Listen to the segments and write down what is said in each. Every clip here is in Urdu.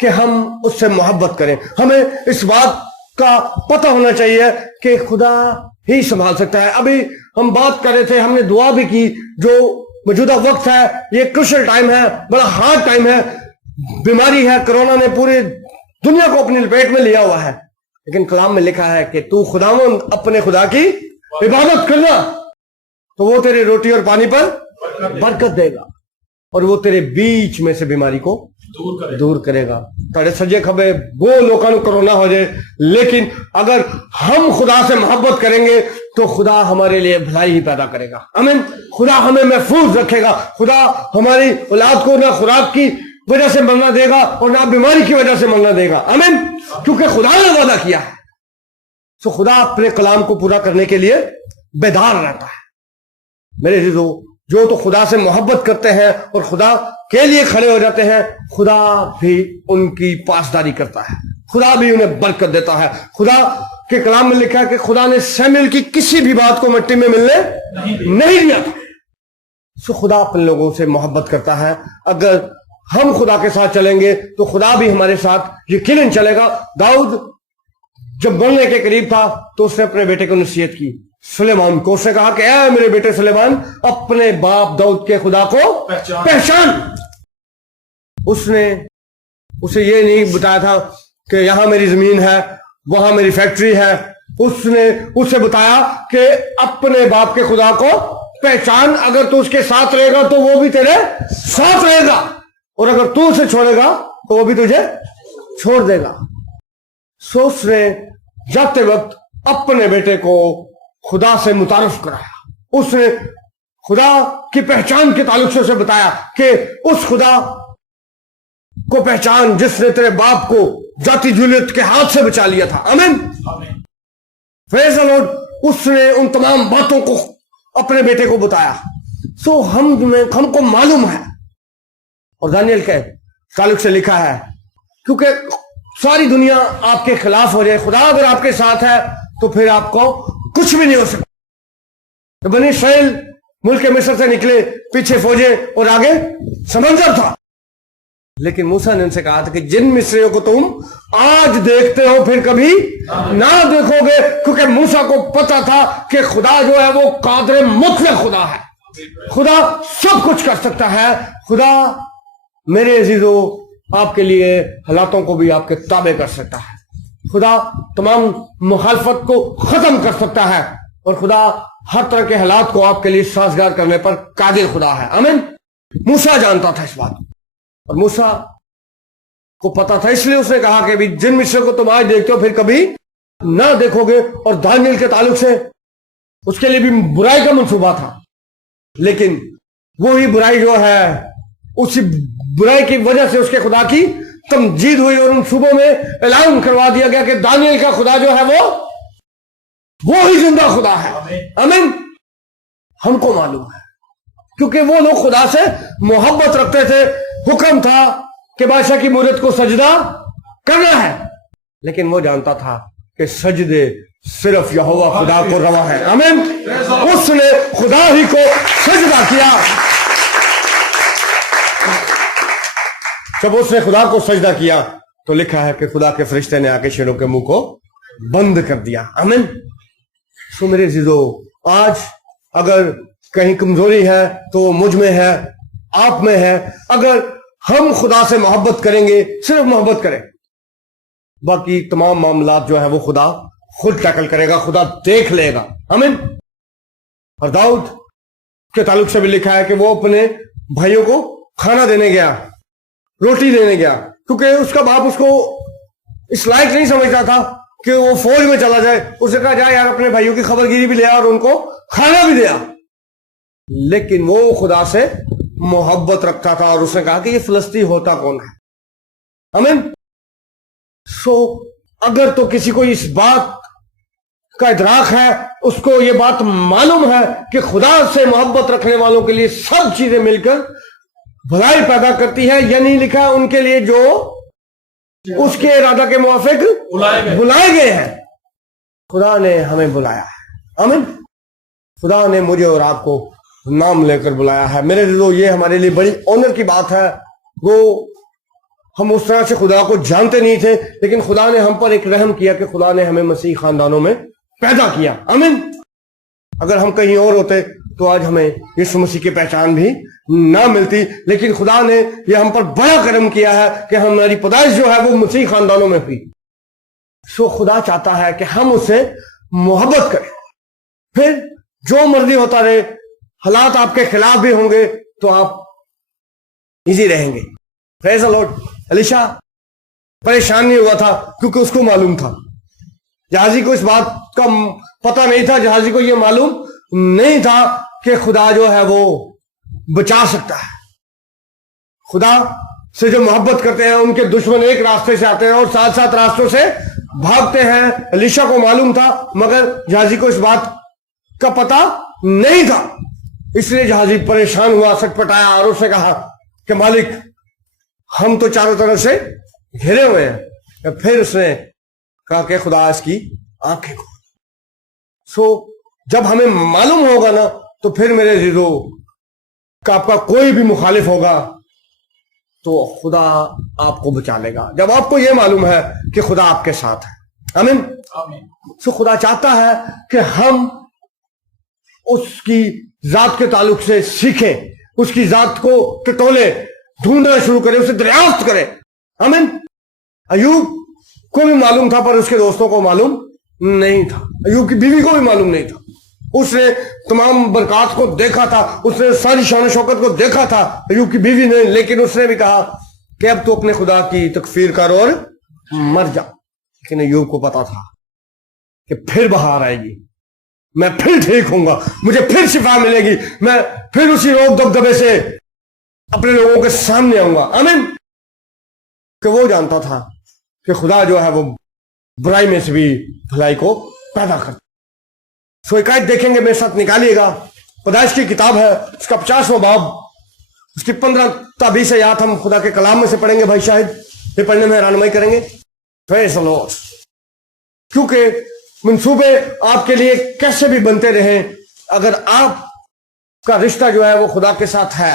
کہ ہم اس سے محبت کریں. ہمیں اس بات کا پتہ ہونا چاہیے کہ خدا ہی سنبھال سکتا ہے. ابھی ہم بات کر رہے تھے, ہم نے دعا بھی کی. جو موجودہ وقت ہے یہ کرشل ٹائم ہے, بڑا ہارڈ ٹائم ہے, بیماری ہے, کرونا نے پوری دنیا کو اپنی لپیٹ میں لیا ہوا ہے. لیکن کلام میں لکھا ہے کہ تو خداوند اپنے خدا کی عبادت کرنا تو وہ تیرے روٹی اور پانی پر برکت دے گا, اور وہ تیرے بیچ میں سے بیماری کو دور کرے گا. تاڑے سجے کھبے وہ لوگوں کو کرونا ہو جائے, لیکن اگر ہم خدا سے محبت کریں گے تو خدا ہمارے لیے بھلائی ہی پیدا کرے گا. آمین. خدا ہمیں محفوظ رکھے گا. خدا ہماری اولاد کو نہ خوراک کی وجہ سے مرنا دے گا اور نہ بیماری کی وجہ سے مرنا دے گا. آمین. کیونکہ خدا نے وعدہ کیا ہے. تو خدا اپنے کلام کو پورا کرنے کے لیے بیدار رہتا ہے. میرے عزیزو, جو تو خدا سے محبت کرتے ہیں اور خدا کے لیے کھڑے ہو جاتے ہیں, خدا بھی ان کی پاسداری کرتا ہے, خدا بھی انہیں برکت دیتا ہے. خدا کے کلام میں لکھا ہے کہ خدا نے سیموئیل کی کسی بھی بات کو مٹی میں ملنے نہیں دیا تھا. سو خدا اپنے لوگوں سے محبت کرتا ہے. اگر ہم خدا کے ساتھ چلیں گے تو خدا بھی ہمارے ساتھ یقیناً چلے گا. داؤد جب مرنے کے قریب تھا تو اس نے اپنے بیٹے کو نصیحت کی, سلیمان کو. اس نے کہا کہ اے میرے بیٹے سلیمان, اپنے باپ داؤد کے خدا کو پہچان. اس نے اسے یہ نہیں بتایا تھا کہ یہاں میری زمین ہے, وہاں میری فیکٹری ہے. اس نے اسے بتایا کہ اپنے باپ کے خدا کو پہچان. اگر تو اس کے ساتھ رہے گا تو وہ بھی تیرے ساتھ رہے گا, اور اگر تو اسے چھوڑے گا تو وہ بھی تجھے چھوڑ دے گا. سو اس نے جاتے وقت اپنے بیٹے کو خدا سے متعارف کرایا. اس نے خدا کی پہچان کے تعلق سے اسے بتایا کہ اس خدا کو پہچان جس نے تیرے باپ کو جاتی جولیت کے ہاتھ سے بچا لیا تھا. آمین. پریز دی لارڈ. اس نے ان تمام باتوں کو اپنے بیٹے کو بتایا. سو ہم کو معلوم ہے, اور دانیل کے تعلق سے لکھا ہے, کیونکہ ساری دنیا آپ کے خلاف ہو جائے, خدا اگر آپ کے ساتھ ہے تو پھر آپ کو کچھ بھی نہیں ہو سکتا. بنی اسرائیل ملک مصر سے نکلے, پیچھے فوجیں اور آگے سمندر تھا, لیکن موسیٰ نے ان سے کہا تھا کہ جن مصریوں کو تم آج دیکھتے ہو پھر کبھی نہ دیکھو گے, کیونکہ موسیٰ کو پتا تھا کہ خدا جو ہے وہ قادر مطلق خدا ہے. خدا سب کچھ کر سکتا ہے. خدا میرے عزیزو آپ کے لیے حالاتوں کو بھی آپ کے تابع کر سکتا ہے. خدا تمام مخالفت کو ختم کر سکتا ہے, اور خدا ہر طرح کے حالات کو آپ کے لیے سازگار کرنے پر قادر خدا ہے. آمین. موسیٰ جانتا تھا اس بات, اور موسیٰ کو پتا تھا, اس لیے اس نے کہا کہ بھی جن مصر کو تم آج دیکھتے ہو پھر کبھی نہ دیکھو گے. اور دانیل کے تعلق سے اس کے لیے بھی برائی کا منصوبہ تھا, لیکن وہی برائی جو ہے اسی برائی کی وجہ سے اس کے خدا کی تمجید ہوئی, اور ان صوبوں میں اعلان کروا دیا گیا کہ دانیل کا خدا جو ہے وہ ہی زندہ خدا ہے. آمین. ہم کو معلوم ہے کیونکہ وہ لوگ خدا سے محبت رکھتے تھے. حکم تھا کہ بادشاہ کی مورت کو سجدہ کرنا ہے, لیکن وہ جانتا تھا کہ سجدے صرف یہوہ خدا کو روا ہے. آمین. اس نے خدا ہی کو سجدہ کیا. جب اس نے خدا کو سجدہ کیا تو لکھا ہے کہ خدا کے فرشتے نے آ کے شیروں کے منہ کو بند کر دیا. آمین. سو میرے عزیزو, آج اگر کہیں کمزوری ہے تو وہ مجھ میں ہے, آپ میں ہے. اگر ہم خدا سے محبت کریں گے, صرف محبت کریں, باقی تمام معاملات جو ہے وہ خدا خود ٹیکل کرے گا, خدا دیکھ لے گا. آمین. اور داؤد کے تعلق سے بھی لکھا ہے کہ وہ اپنے بھائیوں کو کھانا دینے گیا, روٹی دینے گیا, کیونکہ اس کا باپ اس کو اس لائق نہیں سمجھتا تھا کہ وہ فوج میں چلا جائے. اس نے کہا جا یار اپنے بھائیوں کی خبر گیری بھی لیا اور ان کو کھانا بھی دیا. لیکن وہ خدا سے محبت رکھتا تھا, اور اس نے کہا کہ یہ فلسطین ہوتا کون ہے. آمین. سو اگر تو کسی کو اس بات کا ادراک ہے, اس کو یہ بات معلوم ہے کہ خدا سے محبت رکھنے والوں کے لیے سب چیزیں مل کر بھلائی پیدا کرتی ہے, یعنی لکھا ہے ان کے لیے جو اس کے ارادہ کے موافق بلائے گئے ہیں. خدا نے ہمیں بلایا ہے. آمین. خدا نے مجھے اور آپ کو نام لے کر بلایا ہے. میرے عزیزو, یہ ہمارے لیے بڑی آنر کی بات ہے. وہ ہم اس طرح سے خدا کو جانتے نہیں تھے، لیکن خدا نے ہم پر ایک رحم کیا کہ خدا نے ہمیں مسیح خاندانوں میں پیدا کیا. آمین. اگر ہم کہیں اور ہوتے تو آج ہمیں یسوع مسیح کی پہچان بھی نہ ملتی، لیکن خدا نے یہ ہم پر بڑا کرم کیا ہے کہ ہماری پیدائش جو ہے وہ مسیح خاندانوں میں ہوئی. سو خدا چاہتا ہے کہ ہم اس سے محبت کریں. پھر جو مرضی ہوتا رہے، حالات آپ کے خلاف بھی ہوں گے تو آپ ایزی رہیں گے. پریز دی لارڈ. الیشا پریشان نہیں ہوا تھا کیونکہ اس کو معلوم تھا. جہازی کو اس بات کا پتہ نہیں تھا، جہازی کو یہ معلوم نہیں تھا کہ خدا جو ہے وہ بچا سکتا ہے. خدا سے جو محبت کرتے ہیں ان کے دشمن ایک راستے سے آتے ہیں اور ساتھ ساتھ راستوں سے بھاگتے ہیں. الیشا کو معلوم تھا مگر جہازی کو اس بات کا پتہ نہیں تھا، اس لیے جہازی پریشان ہوا، سٹپٹایا اور اس نے کہا کہ مالک ہم تو چاروں طرف سے گھرے ہوئے ہیں. پھر اس نے کہا کہ خدا اس کی آنکھیں کھول. سو جب ہمیں معلوم ہوگا نا تو پھر میرے عزیزو کہ آپ کا کوئی بھی مخالف ہوگا تو خدا آپ کو بچا لے گا. جب آپ کو یہ معلوم ہے کہ خدا آپ کے ساتھ ہے. آمین. سو خدا چاہتا ہے کہ ہم اس کی ذات کے تعلق سے سیکھیں، اس کی ذات کو ٹٹولے، ڈھونڈنا شروع کریں، اسے دریافت کریں. آمین. ایوب کو بھی معلوم تھا پر اس کے دوستوں کو معلوم نہیں تھا. ایوب کی بیوی کو بھی معلوم نہیں تھا. اس نے تمام برکات کو دیکھا تھا، اس نے ساری شان و شوکت کو دیکھا تھا، ایوب کی بیوی نے، لیکن اس نے بھی کہا کہ اب تو اپنے خدا کی تکفیر کر اور مر جا. لیکن ایوب کو پتا تھا کہ پھر بہار آئے گی، میں پھر ٹھیک ہوں گا، مجھے پھر شفا ملے گی، میں پھر اسی روک دبدبے سے اپنے لوگوں کے سامنے آؤں گا. آمین. کہ وہ جانتا تھا کہ خدا جو ہے وہ برائی میں سے بھی بھلائی کو پیدا کرتا. سو ایک آیت دیکھیں گے، میرے ساتھ نکالیے گا. پیدائش کی کتاب ہے، اس کا 50واں باب، اس کی 15 تا 20 آیات ہم خدا کے کلام میں سے پڑھیں گے. بھائی شاہد یہ پڑھنے میں رہنمائی کریں گے. پریز دی لارڈ. کیونکہ منصوبے آپ کے لیے کیسے بھی بنتے رہیں، اگر آپ کا رشتہ جو ہے وہ خدا کے ساتھ ہے.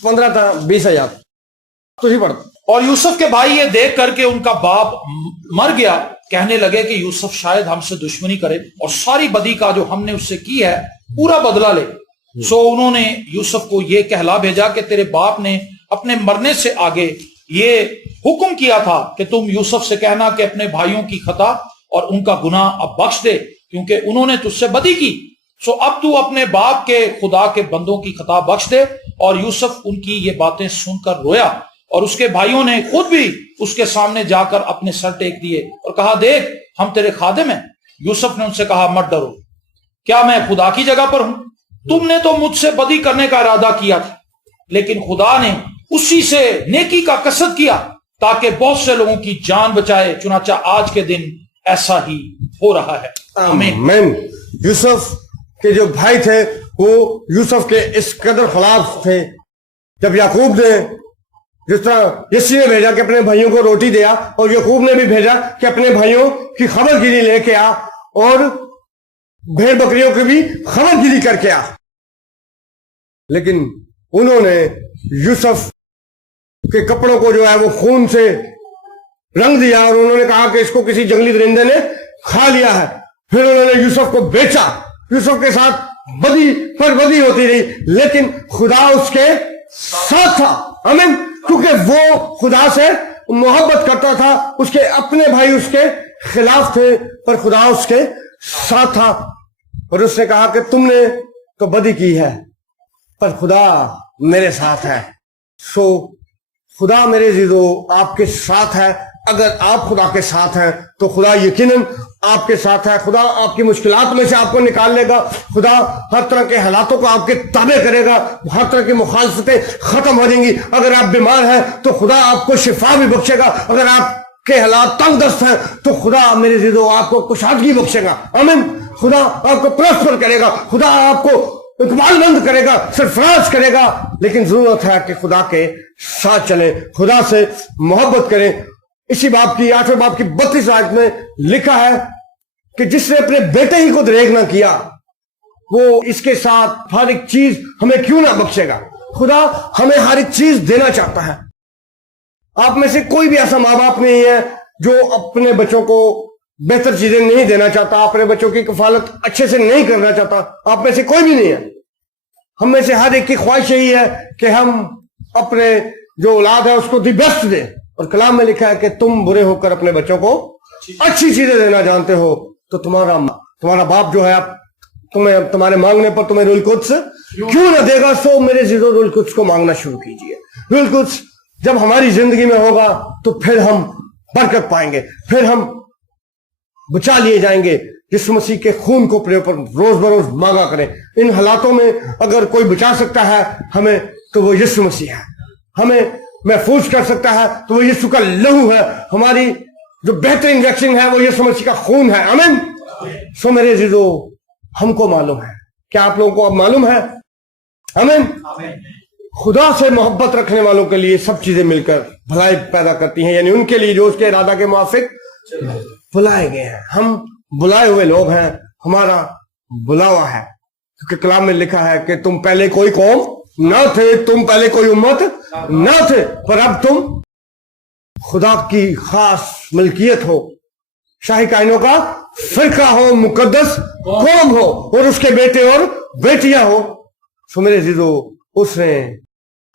15 تا 20 آیات تو ہی پڑھتا. اور یوسف کے بھائی یہ دیکھ کر کے ان کا باپ مر گیا کہنے لگے کہ یوسف شاید ہم سے دشمنی کرے اور ساری بدی کا جو ہم نے اس سے کی ہے پورا بدلہ لے. سو انہوں نے یوسف کو یہ کہلا بھیجا کہ تیرے باپ نے اپنے مرنے سے آگے یہ حکم کیا تھا کہ تم یوسف سے کہنا کہ اپنے بھائیوں کی خطا اور ان کا گناہ اب بخش دے کیونکہ انہوں نے تجھ سے بدی کی. سو اب تو اپنے باپ کے خدا کے بندوں کی خطا بخش دے. اور یوسف ان کی یہ باتیں سن کر رویا اور اس کے بھائیوں نے خود بھی اس کے سامنے جا کر اپنے سر ٹیک دیے اور کہا دیکھ ہم تیرے خادم ہیں. یوسف نے ان سے کہا مت ڈرو، کیا میں خدا کی جگہ پر ہوں؟ تم نے تو مجھ سے بدی کرنے کا ارادہ کیا تھا، لیکن خدا نے اسی سے نیکی کا قصد کیا تاکہ بہت سے لوگوں کی جان بچائے. چنانچہ آج کے دن ایسا ہی ہو رہا ہے. آمین. یوسف کے جو بھائی تھے وہ یوسف کے اس قدر خلاف تھے. جب یعقوب نے جس طرح یسی نے بھیجا کہ اپنے بھائیوں کو روٹی دیا، اور یعقوب نے بھی بھیجا کہ اپنے بھائیوں کی خبر گیری لے کے آ اور بھیڑ بکریوں کی بھی خبر گیری کر کے آ. لیکن انہوں نے یوسف کے کپڑوں کو جو ہے وہ خون سے رنگ دیا اور انہوں نے کہا کہ اس کو کسی جنگلی درندے نے کھا لیا ہے. پھر انہوں نے یوسف کو بیچا. یوسف کے ساتھ بدی پر بدی ہوتی رہی لیکن خدا اس کے ساتھ تھا. آمین. کیونکہ وہ خدا سے محبت کرتا تھا. اس کے اپنے بھائی اس کے خلاف تھے پر خدا اس کے ساتھ تھا. اور اس نے کہا کہ تم نے تو بدی کی ہے پر خدا میرے ساتھ ہے. سو خدا میرے عزیزو آپ کے ساتھ ہے. اگر آپ خدا کے ساتھ ہیں تو خدا یقیناً آپ کے ساتھ ہے. خدا آپ کی مشکلات میں سے آپ کو نکال لے گا. خدا ہر طرح کے حالاتوں کو آپ کے تابع کرے گا. ہر طرح کی مخالفتیں ختم ہو جائیں گی. اگر آپ بیمار ہیں تو خدا آپ کو شفا بھی بخشے گا. اگر آپ کے حالات تنگ دست ہیں تو خدا میرے عزیزو آپ کو کشادگی بخشے گا. آمین. خدا آپ کو پراسپر کرے گا. خدا آپ کو اقبال مند کرے گا، سرفراز کرے گا. لیکن ضرورت ہے کہ خدا کے ساتھ چلیں، خدا سے محبت کریں. اسی باب کی 8ویں باب کی 32 آیت میں لکھا ہے کہ جس نے اپنے بیٹے ہی کو دریغ نہ کیا وہ اس کے ساتھ ہر ایک چیز ہمیں کیوں نہ بخشے گا. خدا ہمیں ہر ایک چیز دینا چاہتا ہے. آپ میں سے کوئی بھی ایسا ماں باپ نہیں ہے جو اپنے بچوں کو بہتر چیزیں نہیں دینا چاہتا, اپنے بچوں کی کفالت اچھے سے نہیں کرنا چاہتا. آپ میں سے کوئی بھی نہیں ہے. ہم میں سے ہر ایک کی خواہش یہی ہے کہ ہم اپنے جو اولاد ہے اس کو دی بیسٹ دیں, اور کلام میں لکھا ہے کہ تم برے ہو کر اپنے بچوں کو اچھی چیزیں دینا جانتے ہو, تو تمہارا باپ جو ہے تمہیں تمہارے مانگنے پر تمہیں روح القدس کیوں نہ دے گا. سو میرے عزیزو, روح القدس کو مانگنا شروع کیجئے. روح القدس جب ہماری زندگی میں ہوگا تو پھر ہم برکت پائیں گے, پھر ہم بچا لیے جائیں گے. یسوع مسیح کے خون کو اپنے اوپر روز بروز مانگا کریں. ان حالاتوں میں اگر کوئی بچا سکتا ہے ہمیں تو وہ یسوع مسیح ہے, ہمیں محفوظ کر سکتا ہے تو وہ یسوع کا لہو ہے. ہماری جو بہترین ویکسین ہے وہ یسوع مسیح کا خون ہے. آمین. سو میرے عزیزو, ہم کو معلوم ہے, کیا آپ لوگوں کو اب معلوم ہے؟ آمین. خدا سے محبت رکھنے والوں کے لیے سب چیزیں مل کر بھلائی پیدا کرتی ہیں, یعنی ان کے لیے جو اس کے ارادہ کے موافق بلائے گئے ہیں. ہم بلائے ہوئے لوگ ہیں, ہمارا بلاوا ہے, کیونکہ کلام میں لکھا ہے کہ تم پہلے کوئی قوم نہ تھے, تم پہلے کوئی امت نہ تھے, پر اب تم خدا کی خاص ملکیت ہو, شاہی کائنوں کا فرقہ ہو, مقدس قوم ہو, اور اس کے بیٹے اور بیٹیاں ہو. سو میرے عزیزو, اس نے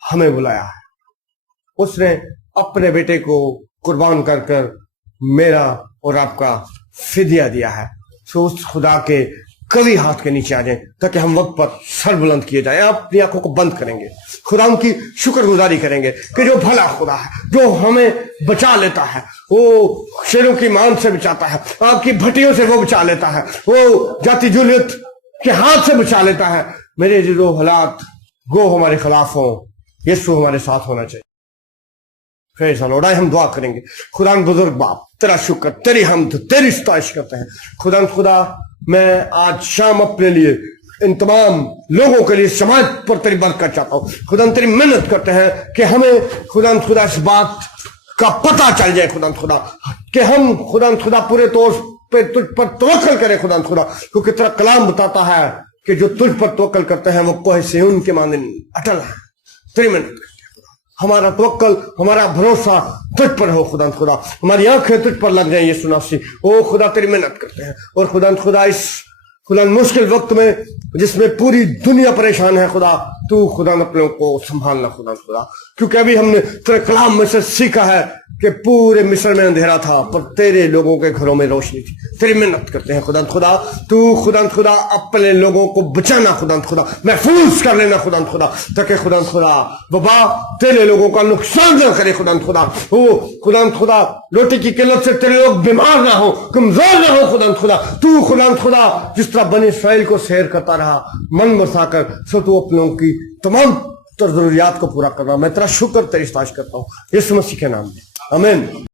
ہمیں بلایا ہے, اس نے اپنے بیٹے کو قربان کر کر میرا اور آپ کا فدیہ دیا ہے. سو اس خدا کے قوی ہاتھ کے نیچے آ جائیں تاکہ ہم وقت پر سر بلند کیے جائیں. آپ اپنی آنکھوں کو بند کریں گے, خدا ان کی شکر گزاری کریں گے کہ جو بھلا خدا ہے, جو ہمیں بچا لیتا ہے, وہ شیروں کی مان سے بچاتا ہے, آپ کی بھٹیوں سے وہ بچا لیتا ہے, وہ جاتی جولیت کے ہاتھ سے بچا لیتا ہے. میرے عزیزو, حالات گو ہمارے خلاف ہوں, یسوع ہمارے ساتھ ہونا چاہیے. فیض لوڑائے ہم دعا کریں گے. خدا بزرگ باپ, تیرا شکر, تیری حمد, تیری ستائش کرتے ہیں. خدا میں آج شام اپنے لیے ان تمام لوگوں کے لیے سماعت پر تیری برکت چاہتا ہوں. خدا تیری محنت کرتے ہیں کہ ہمیں خدا اس بات کا پتہ چل جائے خدا کہ ہم خدا پورے طور پہ تجھ پر توکل کریں خدا, کیونکہ تیرا کلام بتاتا ہے کہ جو تجھ پر توکل کرتے ہیں وہ کوہ سیون کے مانند اٹل ہے. تیری محنت کرتے ہیں, ہمارا توکل, ہمارا بھروسہ تجھ پر ہو خدا. ہماری آنکھیں تجھ پر لگ جائیں یسوع ناصری. او خدا, تیری محنت کرتے ہیں. اور خدا اس مشکل وقت میں جس میں پوری دنیا پریشان ہے, تو اپنے کو سنبھالنا خدا, کیونکہ ابھی ہم نے تیرے کلام میں سے سیکھا ہے کہ پورے مصر میں اندھیرا تھا پر تیرے لوگوں کے گھروں میں روشنی تھی. تیری محنت کرتے ہیں تو اپنے لوگوں کو بچانا خدا, محفوظ کر لینا خدا, تاکہ خدا وبا تیرے لوگوں کا نقصان نہ کرے خدا. روٹی کی قلت سے تیرے لوگ بیمار نہ ہو, کمزور نہ ہو خدا. جس طرح بنی اسرائیل کو سیر کرتا رہا من برسا کر, سو تو اپنے لوگوں کی تمام ضروریات کو پورا کرنا. میں تیرا شکر, تیری ستائش کرتا ہوں یسوع مسیح کے نام میں. آمین.